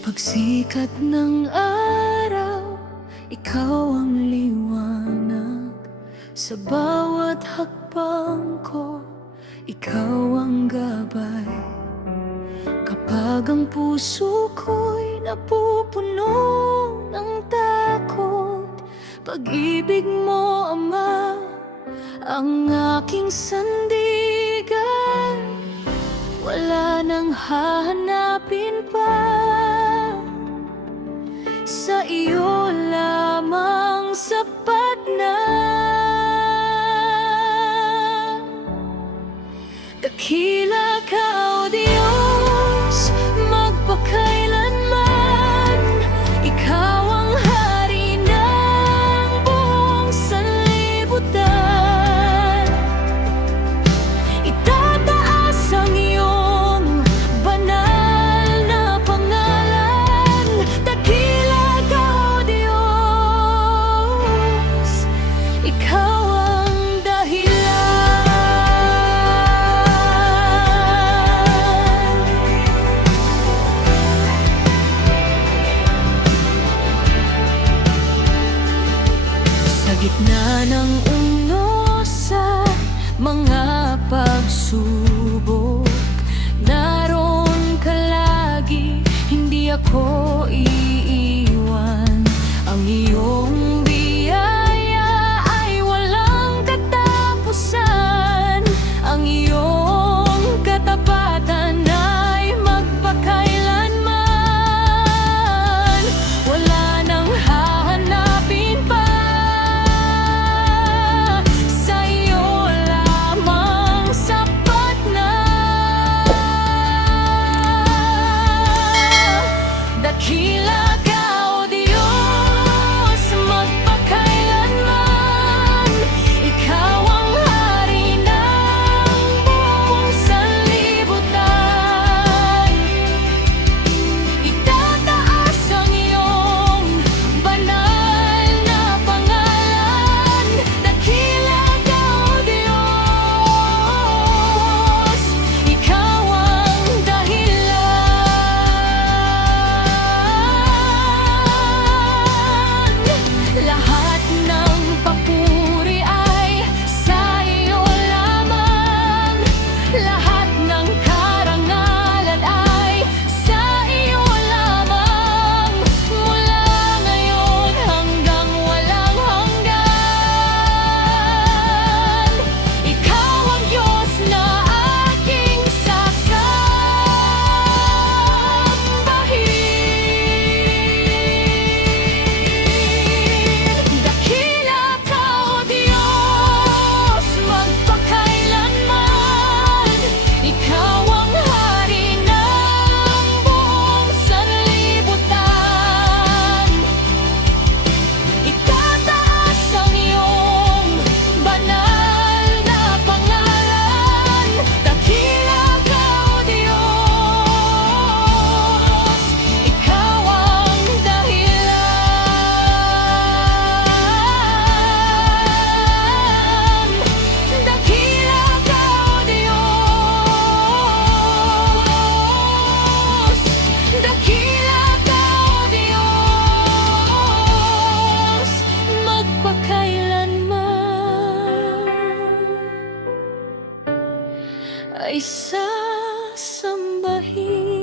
pagsikat ng araw, ikaw ang liwanag. Sa bawat hakbang ko, ikaw ang gabay. Kapag ang puso ko'y napupuno ng takot, pag-ibig mo, Ama, ang aking sandigan. Wala nang hahanapin pa, sa iyo lamang sapat na. Dakila ka, O Diyos, magpakailanman. Ikaw ang hari ng buong sanlibutan. Itataas ang iyong banal na pangalan. Dakila ka, O Diyos, ikaw ang dahilan. Sa gitna ng unosa, mga pagsubok, naroon ka lagi, hindi ako iiwan. Ang iyong biyaya ay walang katapusan. Ang iyong katapatan ay magpakailanman. Wala nang hahanapin pa, sa iyo lamang sapat na. Dakila ka, O Diyos, magpakailanman. Ikaw ang hari ng buong sanlibutan. Itataas ang iyong banal na pangalan. Dakila ka, O Diyos, ikaw ang dahilan. Lahat ng papuri ay sa iyo lamang. Lahat ng karangalan ay sa iyo lamang. Mula ngayon hanggang walang hanggan, ikaw ang Diyos na aking sasambahin. Dakila ka, O Diyos, magpakailanman. Ikaw ang hari ng buong sanlibutan. Itataas ang iyong banal na pangalan. Dakila ka, O Diyos, ikaw ang dahilan. Dakila ka, O Diyos, dakila ka, O Diyos, magpakailanman ay sasambahin.